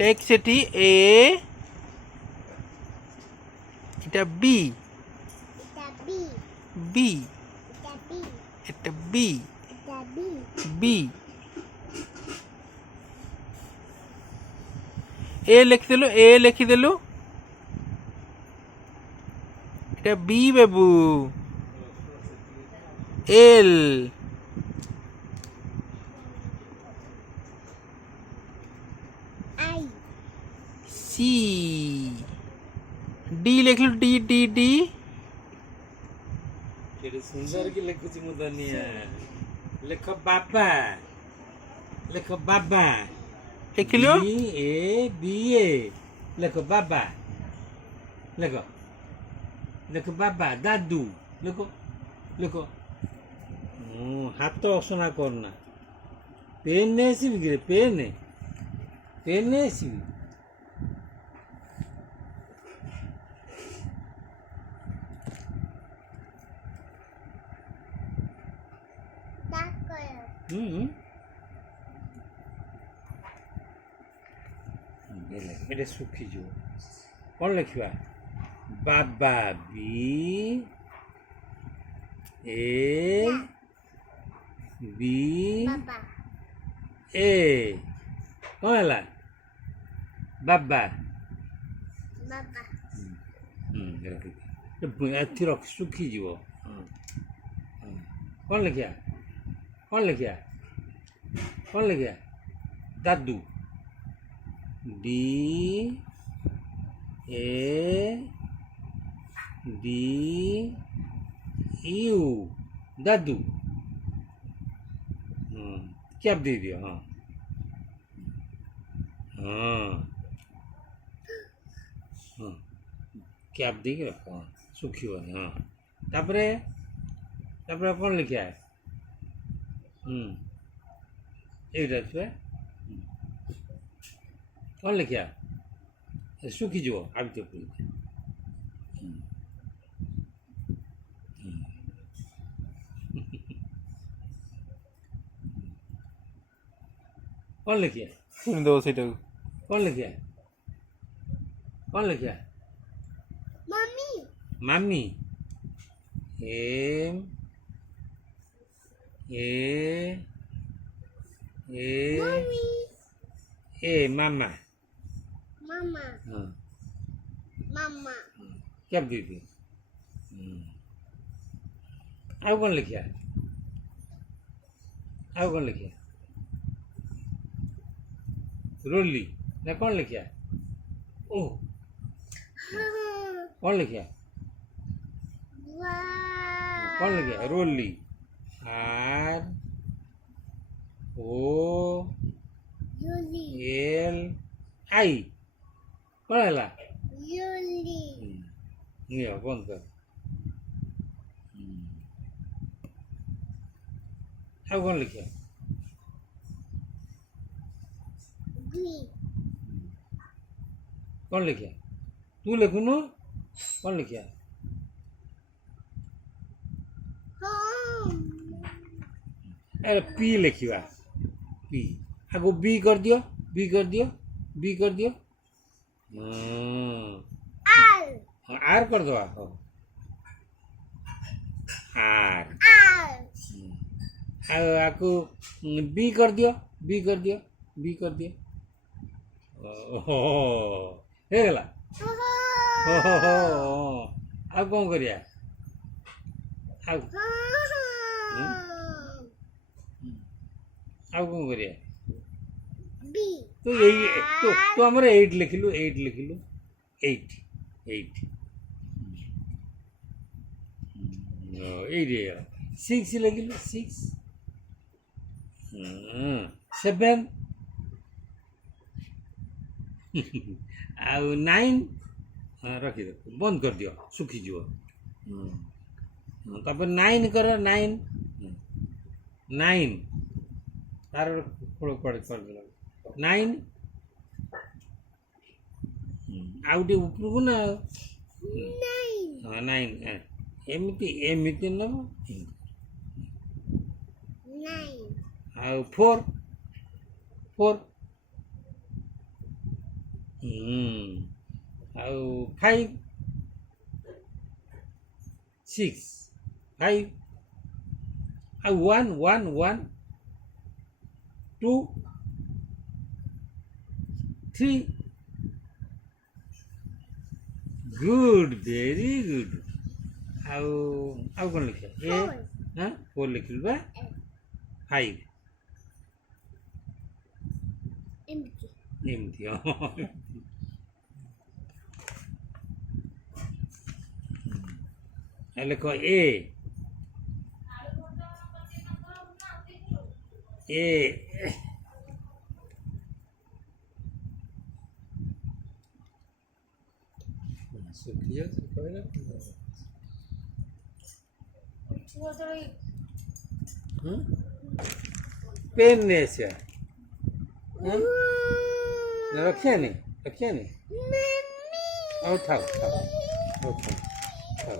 লেখ সেটি এ, এটা বি, বি, এটা বি, বি, এ লিখিদেলু, এ লিখিদেলু, এটা বি বাবু, এল, সি, ডি লিখলু, ডি, ডি, ডি, କେଡ଼େ ସୁନ୍ଦର କି ଲେଖୁଛି ମୁଁ ଧନିଆ। ଲେଖ ବାବା, ଲେଖ ବାବା, লিখিলু, ବି ଏ ବି ଏ, ଲେଖ ବାବା, ଲେଖ, ଲେଖ ବାବା, ଦାଦୁ, ଲେଖ, ଲେଖ। ହାତ ଅସନା କରନା। ପେନ୍ ନେଇ ଆସିବି କିରେ, ପେନ୍, ପେନ୍ ନେଇ ଆସିବି। এটা ଶୁଖିଯିବ। କ'ଣ ଲେଖିବା? ବାବା, ବି ଏ ବି ଏ, କ'ଣ ହେଲା? ବାବା, ଏଠି ରଖି ଶୁଖିଯିବ। କ'ଣ ଲେଖିବା? କ'ଣ ଲେଖିବା? କ'ଣ ଲେଖିବା? ଦାଦୁ, ଡି ଏ ଡି ୟୁ, ଦାଦୁ। କ୍ୟାପ୍ ଦେଇଦିଅ। ହଁ ହଁ ହଁ, କ୍ୟାପ୍ ଦେଇକି ରଖ। ହଁ, ଶୁଖିବନି। ହଁ, ତାପରେ ତାପରେ କ'ଣ ଲେଖିବା? ଏଇଟା ଛୁଆ, କ'ଣ ଲେଖିବା? ଶୁଖିଯିବ ଆଉ ଭିତରେ ପୁରେଇ। କ'ଣ ଲେଖିବା? শুনিদেব সেটাও। କ'ଣ ଲେଖିବା? କ'ଣ ଲେଖିବା? ମାମି, ଏମ୍ ଏ ଏ ଏ ମାମା। ହଁ, କ୍ୟାପ୍ ଦେଇଦିଅ। ଆଉ କ'ଣ ଲେଖିବା? ଆଉ କ'ଣ ଲେଖିବା? ରୋଲି ନା କ'ଣ ଲେଖିବା? ଓ, କ'ଣ ଲେଖିବା? କ'ଣ ଲେଖିବା? ରୋଲି, ଆର୍ ଓ ଏଲ୍ ଆଇ। କ'ଣ ହେଲା? ନିଅ ବନ୍ଦ କର। ଆଉ କ'ଣ ଲେଖିବା? କ'ଣ ଲେଖିବା? ତୁ ଲେଖୁନୁ। କ'ଣ ଲେଖିବା? ଆରେ ପି ଲେଖିବା। ପି ଆଗକୁ ବି କରିଦିଅ, ବି କରିଦିଅ, ବି କରିଦିଅ। ଆର୍ କରିଦେବା। ହଉ, ଆର୍। ଆଉ ଆକୁ ବି କରିଦିଅ, ବି କରିଦିଅ, ବି କରିଦିଅ। ଓହୋ, ହେଇଗଲା। ଓହୋ, ଆଉ କ'ଣ କରିବା? ଆଉ ଆଉ କ'ଣ କରିବା? ତୁ ଆମର 8 ଲେଖିଲୁ, 8 ଲେଖିଲୁ, 8 8 ହେଇଗଲା। 6 ଲେଖିଲୁ, 6 7 ଆଉ 9 ରଖିଦିଅ, ବନ୍ଦ କରିଦିଅ, ଶୁଖିଯିବ। ତାପରେ 9 କର, 9 9 ତାର ଖୋଳ କୁଆଡ଼େ କରିଦେଲ। 9 ଆଉ ଟିକେ ଉପରକୁ ନା। ହଁ, 9 ଏମିତି ଏମିତି ନେବ। ଆଉ 4 4 ଆଉ 5 6 5 ଆଉ 1 1 1 2 3 ଗୁଡ୍ ଭେରି ଗୁଡ୍ ଆଉ ଆଉ କ'ଣ ଲେଖିବା ଏ ହଁ 4 ଲେଖିଲୁ ବା 5 ଏମିତି ଏମିତି ହଁ ଲେଖ ଏ ଏ ଶୁଖିଯିବ ସେ କହିଲା ପେନ୍ ନେଇ ଆସିବା ରଖିବାନି ହଉ ଥାଉ ହଉ ଥାଉ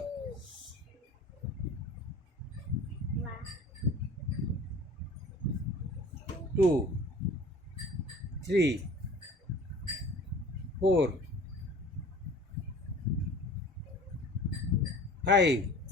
2 3 4 5